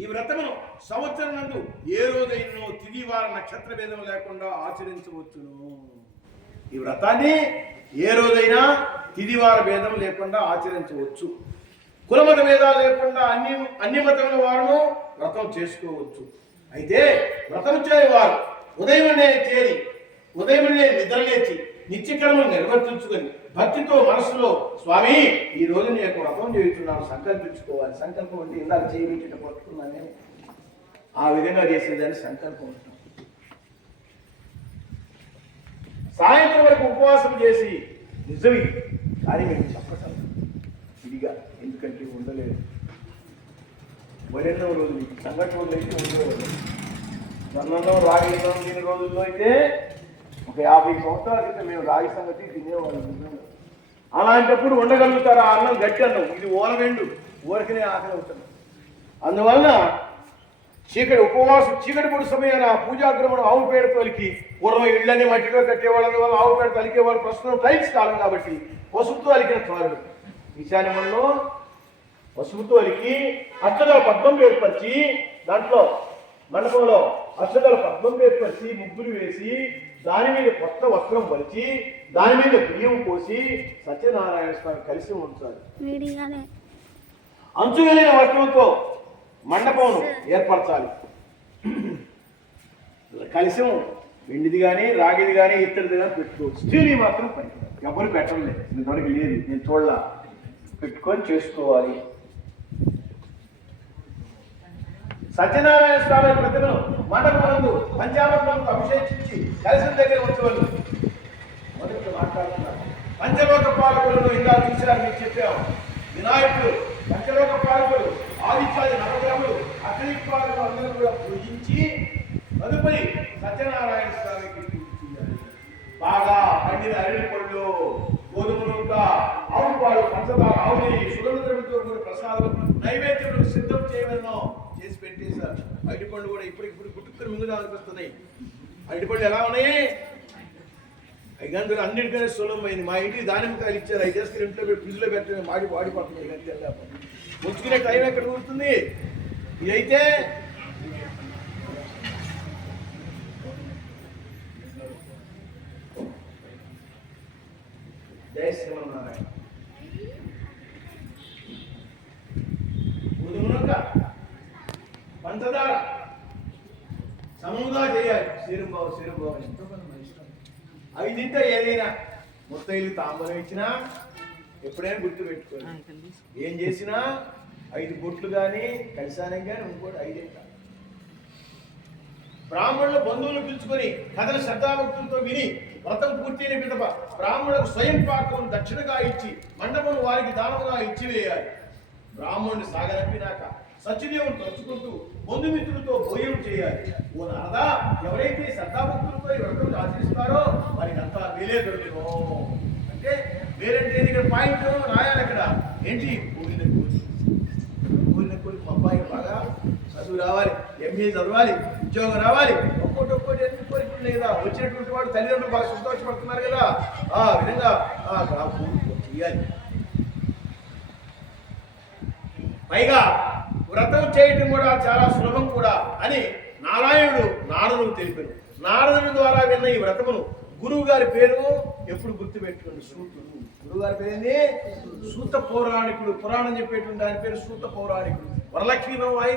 ఈ వ్రతమును సంవత్సరం నందు ఏ రోజైనో తిథి వార నక్షత్ర భేదం లేకుండా ఆచరించవచ్చును. ఈ వ్రతాన్ని ఏ రోజైనా తిథివార భేదం లేకుండా ఆచరించవచ్చు. కులమత భేదాలు లేకుండా అన్ని మతముల వారును వ్రతం చేసుకోవచ్చు. అయితే వ్రతం చేయవారు ఉదయమునే చేరి ఉదయమునే నిద్రలేచి నిత్యకర్మలు నిర్వర్తించుకొని భక్తితో మనసులో స్వామి ఈ రోజు నేను వ్రతం చేస్తున్నాను సంకల్పించుకోవాలి. సంకల్పం అంటే ఇందాక చేయబెట్టిన పట్టుకున్నానే ఆ విధంగా చేసేదాన్ని సంకల్పం ఉంటాం. సాయంత్రం వరకు ఉపవాసం చేసి నిజమే కానీ మేము చెప్పటం ఇదిగా ఎందుకంటే ఉండలేదు. మరెన్నో రోజులు సంఘటన రోజులు అయితే ఉండేవాళ్ళు. నన్నం రాగి తినే రోజుల్లో అయితే ఒక 50 సంవత్సరాల క్రితం మేము రాగి సంగతి తినేవాళ్ళం. అలాంటప్పుడు ఉండగలుగుతారు. ఆ అన్నం గట్టి అన్నం, ఇది ఓలవెండు ఊరికనే ఆకలి అవుతుంది. అందువలన చీకటి పొడి సమయాన్ని ఆ పూజాగ్రమణం ఆవు పేడ తొలికి పూర్వం ఇళ్ళని మట్టిలో కట్టేవాళ్ళ వల్ల ఆవు పేడ తలికేవాళ్ళు. ప్రస్తుతం టైల్స్ కాలం కాబట్టి పసుపుతో అలికిన త్వరలు ఈశాన్యంలో పసుపుతో అలికి అష్టదళ పద్మం ఏర్పరిచి దాంట్లో మండపంలో అష్టదళ పద్మం ఏర్పరిచి ముగ్గులు వేసి దాని మీద కొత్త వస్త్రం పరిచి దాని మీద బియ్యం పోసి సత్యనారాయణ స్వామి కలిసి ఉంచాలి. అంచుగలిగిన వస్త్రంతో మండపం ఏర్పరచాలి. కలిసి వెండిది కానీ రాగిది కానీ ఇత్తడిది కానీ పెట్టుకోవచ్చు. స్టీల్ మాత్రం ఎవరు పెట్టలేదు, ఇంతవరకు లేదు, నేను చూడలా. పెట్టుకొని చేసుకోవాలి. సత్యనారాయణ స్వామి ప్రతిమను మండపంలో పంచామృతంతో అభిషేకించి కలిసిన దగ్గర ఉంచవద్దు. మొదటి మాట్లాడుతున్నారు. పంచలోక పాలకులను ఇలా చూశారు, మీకు చెప్పాము. వినాయకుడు పంచలోక పాలకులు, ఆదిత్యాది నవగ్రహములు, అగ్నిపాలకులు అందరూ కూడా పూజించి తదుపరి సత్యనారాయణ స్వామికి పూజించాలి. బాగా పండిన అరటి పళ్ళు, గోధుమ నూక, ఆవు పాలు, పంచదార, ఆవు నెయ్యి, సుగంధ ద్రవ్యంతో కూడా ప్రసాదం నైవేద్యం సిద్ధం చేయమన్నో చేసి పెట్టేశారు. అరటి పళ్ళు కూడా ఇప్పుడు గుట్టుకుని మింగుదా అనిపిస్తున్నాయి. అరటి పళ్ళు ఎలా ఉన్నాయి? ఐదు అన్నిటికనే సులభమైంది. మా ఇంటికి దానిమ్మకాయలు ఇచ్చారు, 5 చేసుకుని ఇంట్లో ఫ్రిడ్జ్లో పెట్టడం వాడిపోతున్నాయి. ముంచుకునే టైం ఎక్కడ కూర్చుంది? ఇదైతే జయ శ్రీమన్నారాయణ. పంచదార సమంగా చేయాలి. సిరుబావు అవి తింటే ఏదైనా ముత్తైలు తాంబూలం ఇచ్చినా ఎప్పుడైనా గుర్తు పెట్టుకోవాలి. ఏం చేసినా 5 బొట్లు కానీ కలిసానం కానీ ఇంకోటి 5 బ్రాహ్మణులు బంధువులు పిలుచుకొని కథల శ్రద్ధాభక్తులతో విని వ్రతం పూర్తయిన పిదప బ్రాహ్మణులకు స్వయం పాకం దక్షిణగా ఇచ్చి మండపం వారికి దానముగా ఇచ్చివేయాలి. బ్రాహ్మణుని సాగనంపినాక సత్యదేవుని తలుచుకుంటూ బంధుమిత్రులతో భోజనం చేయాలి. ఓ నారదా, ఎవరైతే శ్రద్ధాభక్తులతో ఈ వ్రతం ఆచరిస్తారో వారికి అంతా మేలే దొరుకును. అంటే వేరంటే ఇక్కడ పాయింట్ రాయాలి. అక్కడ ఏంటి? ఊరిన కోరిక మా అబ్బాయి బాగా చదువు రావాలి, ఎంఏ చదవాలి, ఉద్యోగం రావాలి, ఒక్కోటి ఎన్ని కోరికలు లేదా వచ్చినటువంటి వాడు తల్లిదండ్రులు బాగా సంతోషపడుతున్నారు కదా, ఆ విధంగా చేయాలి. పైగా వ్రతం చేయటం కూడా చాలా సులభం కూడా అని నారాయణుడు నారదుడు తెలిపాడు. నారదుడి ద్వారా విన్న ఈ వ్రతమును గురువు గారి పేరు ఎప్పుడు గుర్తుపెట్టుకోండి, సూతుడు. గురువు గారి పేరుంది సూత పౌరాణికుడు. పురాణం చెప్పేటువంటి ఆయన పేరు సూత పౌరాణికుడు. వరలక్ష్మీరావు ఆయన